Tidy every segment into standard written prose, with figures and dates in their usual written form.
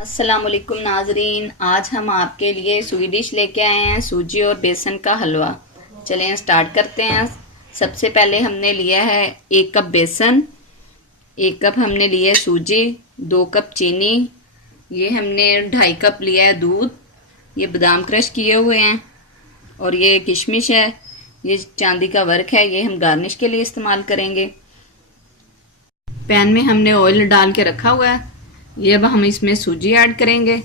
अस्सलाम वालेकुम नाजरीन, आज हम आपके लिए स्वीडिश लेके आए हैं सूजी और बेसन का हलवा। चलें स्टार्ट करते हैं। सबसे पहले हमने लिया है 1 कप बेसन, 1 कप हमने लिया है सूजी, 2 कप चीनी, ये हमने 2.5 कप लिया है दूध, ये बादाम क्रश किए हुए हैं और ये किशमिश है, ये चांदी का वर्क है, ये हम गार्निश के लिए इस्तेमाल करेंगे। पैन में हमने ऑयल डाल के रखा हुआ है, ये अब हम इसमें सूजी ऐड करेंगे।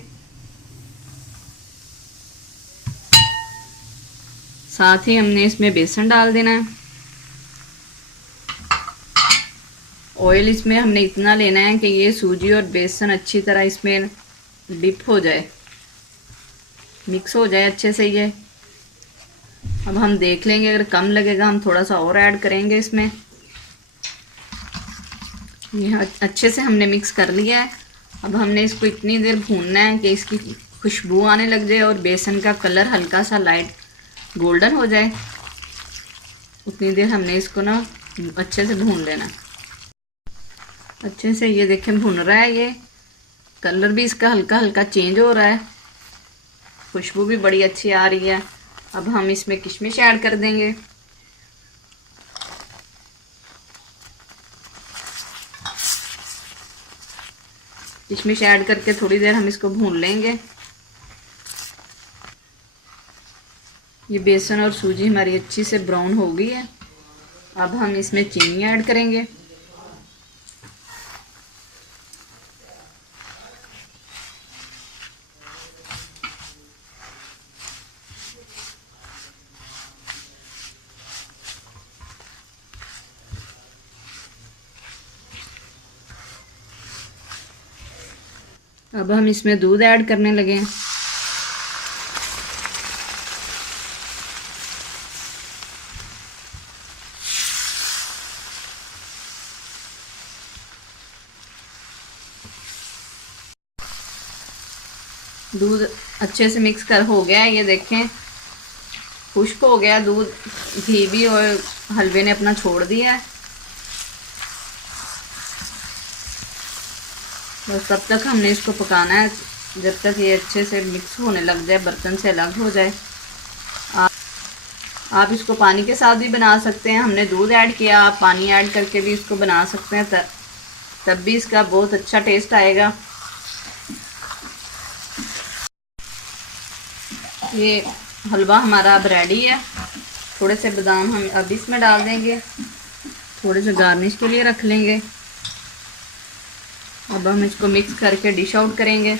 साथ ही हमने इसमें बेसन डाल देना है। ऑयल इसमें हमने इतना लेना है कि ये सूजी और बेसन अच्छी तरह इसमें डिप हो जाए, मिक्स हो जाए अच्छे से। ये अब हम देख लेंगे, अगर कम लगेगा हम थोड़ा सा और ऐड करेंगे इसमें। ये अच्छे से हमने मिक्स कर लिया है। अब हमने इसको इतनी देर भूनना है कि इसकी खुशबू आने लग जाए और बेसन का कलर हल्का सा लाइट गोल्डन हो जाए। उतनी देर हमने इसको ना अच्छे से भून लेना। अच्छे से ये देखें भुन रहा है, ये कलर भी इसका हल्का हल्का चेंज हो रहा है, खुशबू भी बड़ी अच्छी आ रही है। अब हम इसमें किशमिश ऐड कर देंगे। किशमिश ऐड करके थोड़ी देर हम इसको भून लेंगे। ये बेसन और सूजी हमारी अच्छी से ब्राउन हो गई है। अब हम इसमें चीनी ऐड करेंगे। अब हम इसमें दूध ऐड करने लगे हैं। दूध अच्छे से मिक्स कर हो गया है, ये देखें खुश्क हो गया दूध, घी भी और हलवे ने अपना छोड़ दिया है। बस तब तक हमने इसको पकाना है जब तक ये अच्छे से मिक्स होने लग जाए, बर्तन से अलग हो जाए। आप इसको पानी के साथ भी बना सकते हैं, हमने दूध ऐड किया, आप पानी ऐड करके भी इसको बना सकते हैं, तब भी इसका बहुत अच्छा टेस्ट आएगा। ये हलवा हमारा अब रेडी है। थोड़े से बादाम हम अब इसमें डाल देंगे, थोड़े से गार्निश के लिए रख लेंगे। अब हम इसको मिक्स करके डिश आउट करेंगे।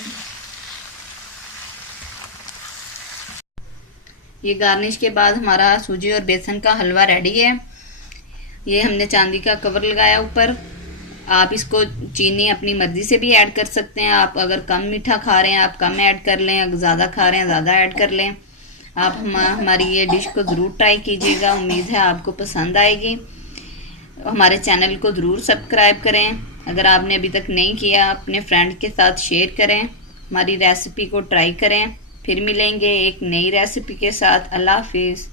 ये गार्निश के बाद हमारा सूजी और बेसन का हलवा रेडी है। ये हमने चांदी का कवर लगाया ऊपर। आप इसको चीनी अपनी मर्जी से भी ऐड कर सकते हैं। आप अगर कम मीठा खा रहे हैं आप कम ऐड कर लें, अगर ज़्यादा खा रहे हैं ज़्यादा ऐड कर लें। आप हमारी ये डिश को ज़रूर ट्राई कीजिएगा, उम्मीद है आपको पसंद आएगी। हमारे चैनल को ज़रूर सब्सक्राइब करें, अगर आपने अभी तक नहीं किया अपने फ्रेंड के साथ शेयर करें, हमारी रेसिपी को ट्राई करें। फिर मिलेंगे एक नई रेसिपी के साथ। अल्लाह हाफिज़।